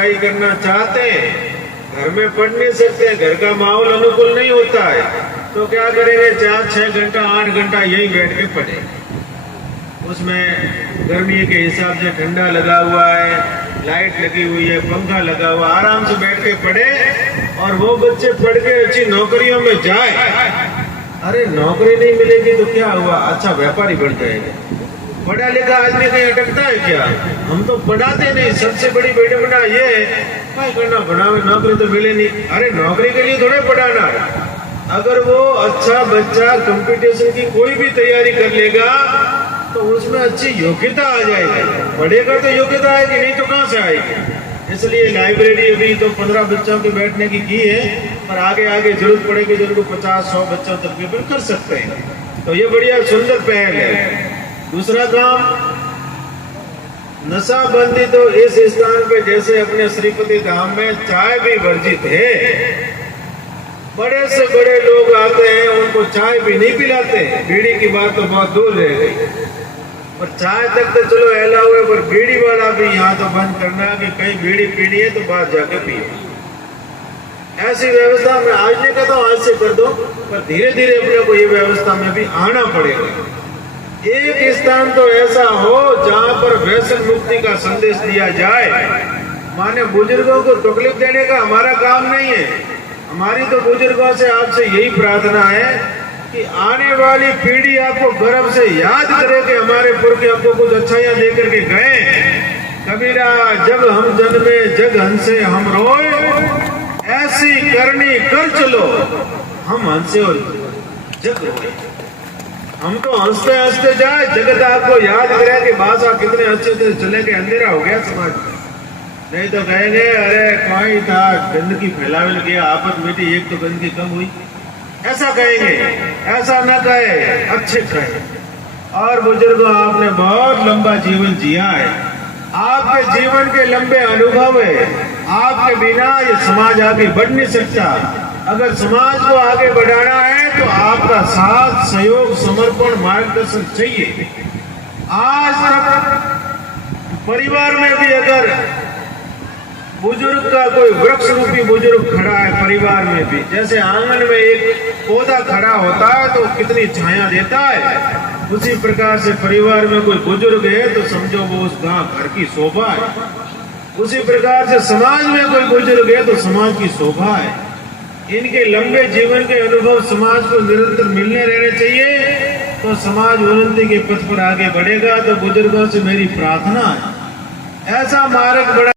पढ़ाई करना चाहते हैं, घर में पढ़ नहीं सकते, घर का माहौल अनुकूल नहीं होता है, तो क्या करेंगे, 4-6 घंटा 8 घंटा यही बैठ के पढ़े। उसमें गर्मी के हिसाब से ठंडा लगा हुआ है, लाइट लगी हुई है, पंखा लगा हुआ, आराम से बैठ के पढ़े। और वो बच्चे पढ़ के अच्छी नौकरियों में जाए। अरे नौकरी नहीं मिलेगी तो क्या हुआ, अच्छा व्यापारी बन जाएगा। पढ़ा लिखा आदमी कहीं अटकता है क्या? हम तो पढ़ाते नहीं। सबसे बड़ी बेटमना ये है, क्या करना, पढ़ावे, नौकरी तो मिले नहीं। अरे नौकरी के लिए थोड़े पढ़ाना है। अगर वो अच्छा बच्चा कंपटीशन की कोई भी तैयारी कर लेगा तो उसमें अच्छी योग्यता आ जाएगी। पढ़ेगा तो योग्यता आएगी, नहीं तो कहाँ से आएगी। इसलिए लाइब्रेरी अभी तो 15 बच्चों के बैठने की है, पर आगे आगे जरूरत पड़ेगी तो उनको 50-100 बच्चों तक भी कर सकते हैं। तो ये बढ़िया सुंदर पहल है। दूसरा काम, नशाबंदी तो इस स्थान पे जैसे अपने श्रीपति धाम में चाय भी वर्जित है। बड़े से बड़े लोग आते हैं, उनको चाय भी नहीं पिलाते। बीड़ी की बात तो बहुत दूर रह गई, और चाय तक तो चलो एला हुए, पर बीड़ी वाला भी यहाँ तो बंद करना कि कहीं बीड़ी पीनी है तो बाहर जाके पियो। ऐसी व्यवस्था में आज नहीं कहता हूँ आज से कर दो, पर धीरे धीरे अपने को ये व्यवस्था में भी आना पड़ेगा। एक स्थान तो ऐसा हो जहाँ पर व्यसन मुक्ति का संदेश दिया जाए। माने बुजुर्गों को तकलीफ देने का हमारा काम नहीं है। हमारी तो बुजुर्गों से आपसे यही प्रार्थना है कि आने वाली पीढ़ी आपको गर्व से याद करे कि हमारे पुरखे हमको कुछ अच्छाइयां देकर के गए। कबीरा जब हम जन्मे जग हंसे हम रोए, ऐसी करनी कर चलो हम हंसे और जग रोए। हम तो हंसते हंसते जाए, जगत आपको याद करे कि बादशाह कितने अच्छे से चले गए, अंधेरा हो गया समाज में। नहीं तो कहेंगे अरे कोई था, गंदगी फैलावे लगे, आपस मिटी, एक तो गंदगी कम हुई। ऐसा कहेंगे, ऐसा न कहे, अच्छे कहे। और बुजुर्गों, आपने बहुत लंबा जीवन जिया है, आपके जीवन के लंबे अनुभव है। आपके बिना ये समाज आगे बढ़ नहीं सकता। अगर समाज को आगे बढ़ाना है तो आपका साथ, सहयोग, समर्पण, मार्गदर्शन चाहिए। आज तक परिवार में भी अगर बुजुर्ग का कोई वृक्ष रूपी बुजुर्ग खड़ा है, परिवार में भी जैसे आंगन में एक पौधा खड़ा होता है तो कितनी छाया देता है, उसी प्रकार से परिवार में कोई बुजुर्ग है तो समझो वो उस घर की शोभा है। उसी प्रकार से समाज में कोई बुजुर्ग है तो समाज की शोभा है। इनके लंबे जीवन के अनुभव समाज को निरंतर मिलने रहने चाहिए, तो समाज उन्नति के पथ पर आगे बढ़ेगा। तो बुजुर्गों से मेरी प्रार्थना है, ऐसा मार्ग बढ़ा